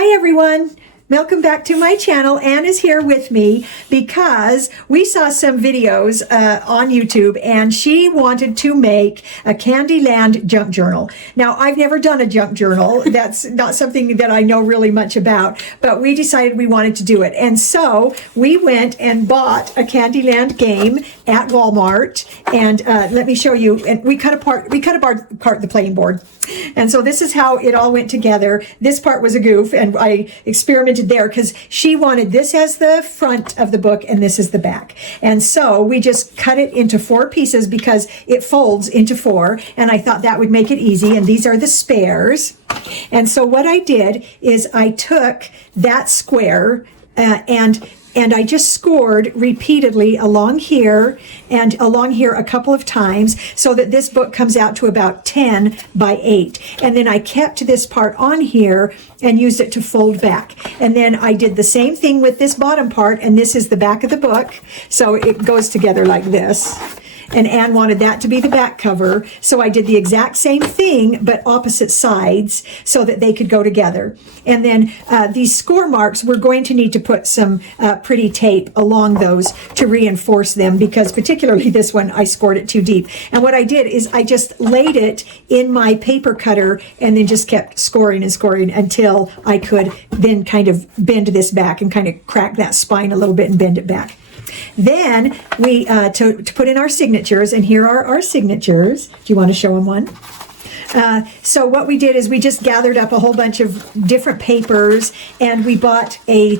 Hi everyone, welcome back to my channel. Anne is here with me because we saw some videos on YouTube and she wanted to make a Candyland junk journal. Now I've never done a junk journal. That's not something that I know really much about, but we decided we wanted to do it. And so we went and bought a Candyland game at Walmart, and let me show you. And we cut apart the playing board. And so this is how it all went together. This part was a goof, and I experimented there because she wanted this as the front of the book and this is the back. And so we just cut it into 4 pieces because it folds into 4, and I thought that would make it easy. And these are the spares. And so what I did is I took that square and I just scored repeatedly along here and along here a couple of times so that this book comes out to about 10 by 8. And then I kept this part on here and used it to fold back. And then I did the same thing with this bottom part, and this is the back of the book. So it goes together like this. And Anne wanted that to be the back cover, so I did the exact same thing but opposite sides so that they could go together. And then these score marks, we're going to need to put some pretty tape along those to reinforce them, because particularly this one, I scored it too deep. And what I did is I just laid it in my paper cutter and then just kept scoring and scoring until I could then kind of bend this back and kind of crack that spine a little bit and bend it back. Then we, to put in our signatures, and here are our signatures. Do you want to show them one? So what we did is we just gathered up a whole bunch of different papers, and we bought a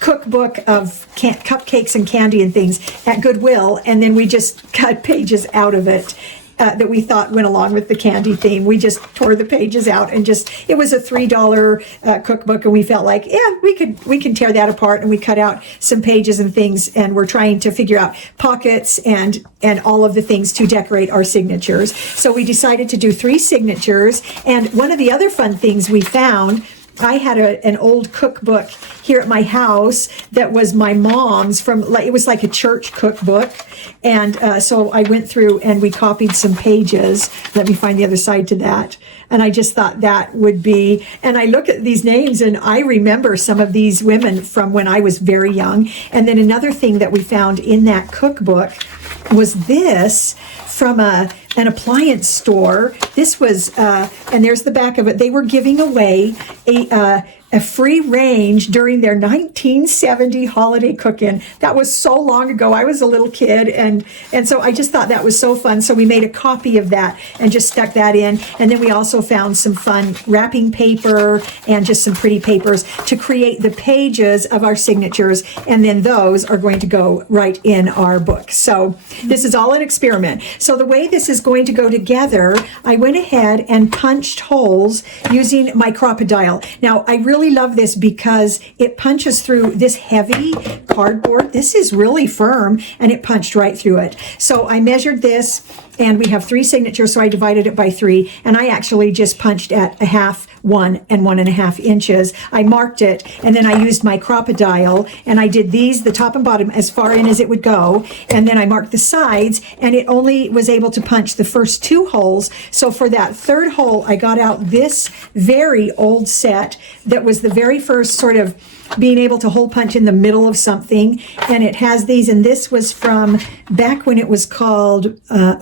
cookbook of cupcakes and candy and things at Goodwill, and then we just cut pages out of it. That we thought went along with the candy theme. We just tore the pages out and it was a $3 cookbook, and we felt like, yeah, we can tear that apart, and we cut out some pages and things, and we're trying to figure out pockets and all of the things to decorate our signatures. So we decided to do 3 signatures, and one of the other fun things we found, I had an old cookbook here at my house that was my mom's it was like a church cookbook. And so I went through and we copied some pages. Let me find the other side to that. And I just thought that would be, and I look at these names and I remember some of these women from when I was very young. And then another thing that we found in that cookbook was this from an appliance store. This was, and there's the back of it. They were giving away a free range during their 1970 holiday cook-in. That was so long ago. I was a little kid, and so I just thought that was so fun. So we made a copy of that and just stuck that in. And then we also found some fun wrapping paper and just some pretty papers to create the pages of our signatures. And then those are going to go right in our book. So this is all an experiment. So the way this is going to go together, I went ahead and punched holes using my Crocodile. Now, I really love this because it punches through this heavy cardboard. This is really firm, and it punched right through it. So I measured this, and we have 3 signatures, so I divided it by 3, and I actually just punched at 1/2, 1, and 1.5 inches. I marked it, and then I used my Crocodile, and I did these, the top and bottom, as far in as it would go, and then I marked the sides, and it only was able to punch the first 2 holes. So for that 3rd hole, I got out this very old set that was the very first sort of being able to hole punch in the middle of something, and it has these, and this was from back when it was called,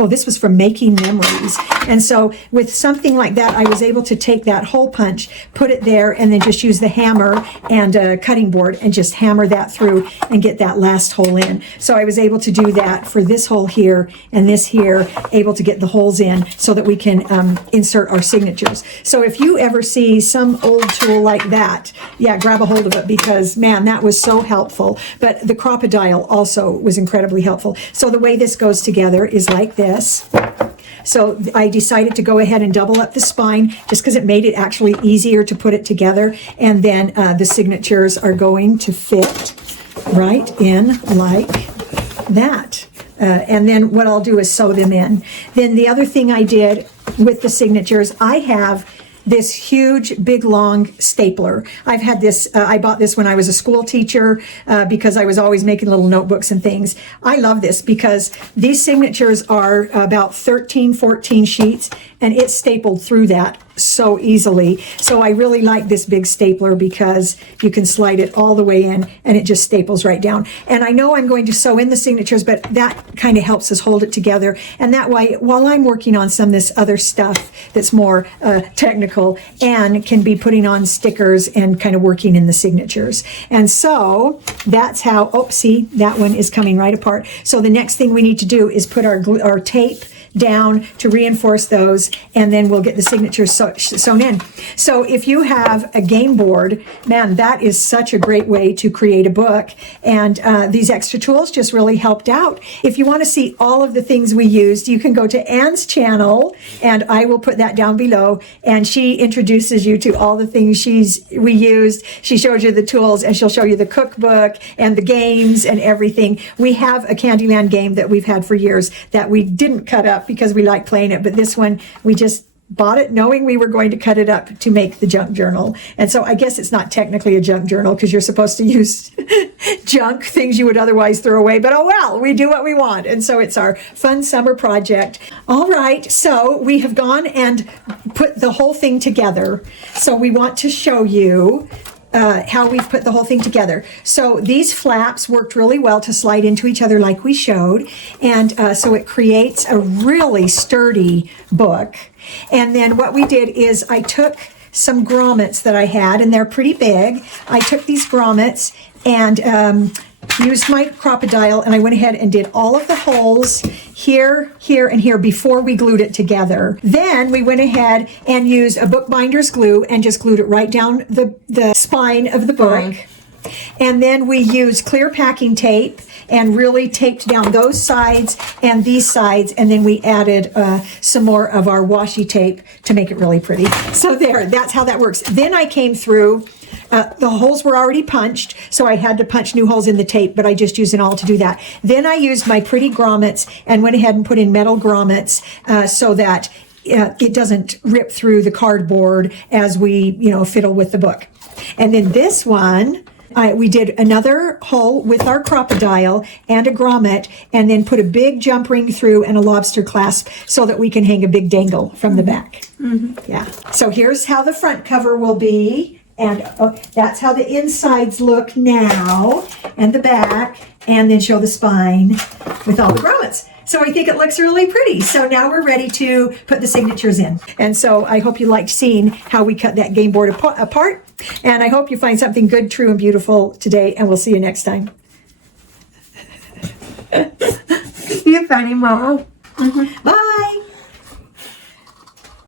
this was from Making Memories. And so with something like that, I was able to take that hole punch, put it there, and then just use the hammer and a cutting board and just hammer that through and get that last hole in. So I was able to do that for this hole here and this here, able to get the holes in so that we can insert our signatures. So if you ever see some old tool like that, yeah, grab a hold of it, because man, that was so helpful. But the Crocodile also was incredibly helpful. So the way this goes together is like this. So I decided to go ahead and double up the spine just because it made it actually easier to put it together. And then the signatures are going to fit right in like that. And then what I'll do is sew them in. Then the other thing I did with the signatures, I have this huge, big, long stapler. I've had this, I bought this when I was a school teacher because I was always making little notebooks and things. I love this because these signatures are about 13, 14 sheets, and it's stapled through that so easily. So I really like this big stapler because you can slide it all the way in and it just staples right down. And I know I'm going to sew in the signatures, but that kind of helps us hold it together. And that way, while I'm working on some of this other stuff that's more technical, Anne can be putting on stickers and kind of working in the signatures. And so that's how, oh, see, that one is coming right apart. So the next thing we need to do is put our tape down to reinforce those, and then we'll get the signatures sewn in. So if you have a game board, man, that is such a great way to create a book. And these extra tools just really helped out. If you want to see all of the things we used, you can go to Anne's channel, and I will put that down below. And she introduces you to all the things we used. She shows you the tools, and she'll show you the cookbook and the games and everything. We have a Candyland game that we've had for years that we didn't cut up because we like playing it, but this one we just bought it knowing we were going to cut it up to make the junk journal. And so I guess it's not technically a junk journal because you're supposed to use junk, things you would otherwise throw away, but oh well, we do what we want. And so it's our fun summer project. All right, so we have gone and put the whole thing together. So we want to show you how we've put the whole thing together. So these flaps worked really well to slide into each other like we showed. And so it creates a really sturdy book. And then what we did is I took some grommets that I had, and they're pretty big. I took these grommets and used my crocodile, and I went ahead and did all of the holes here, here, and here before we glued it together. Then we went ahead and used a bookbinder's glue and just glued it right down the spine of the book. And then we used clear packing tape and really taped down those sides and these sides, and then we added some more of our washi tape to make it really pretty. So there, that's how that works. Then I came through. The holes were already punched, so I had to punch new holes in the tape, but I just used an awl to do that. Then I used my pretty grommets and went ahead and put in metal grommets so that it doesn't rip through the cardboard as we, fiddle with the book. And then this one, we did another hole with our crocodile and a grommet, and then put a big jump ring through and a lobster clasp so that we can hang a big dangle from the back. Mm-hmm. Yeah. So here's how the front cover will be. And that's how the insides look now, and the back, and then show the spine with all the grommets. So I think it looks really pretty. So now we're ready to put the signatures in. And so I hope you liked seeing how we cut that game board apart. And I hope you find something good, true, and beautiful today. And we'll see you next time. You're funny, Mom. Mm-hmm. Bye.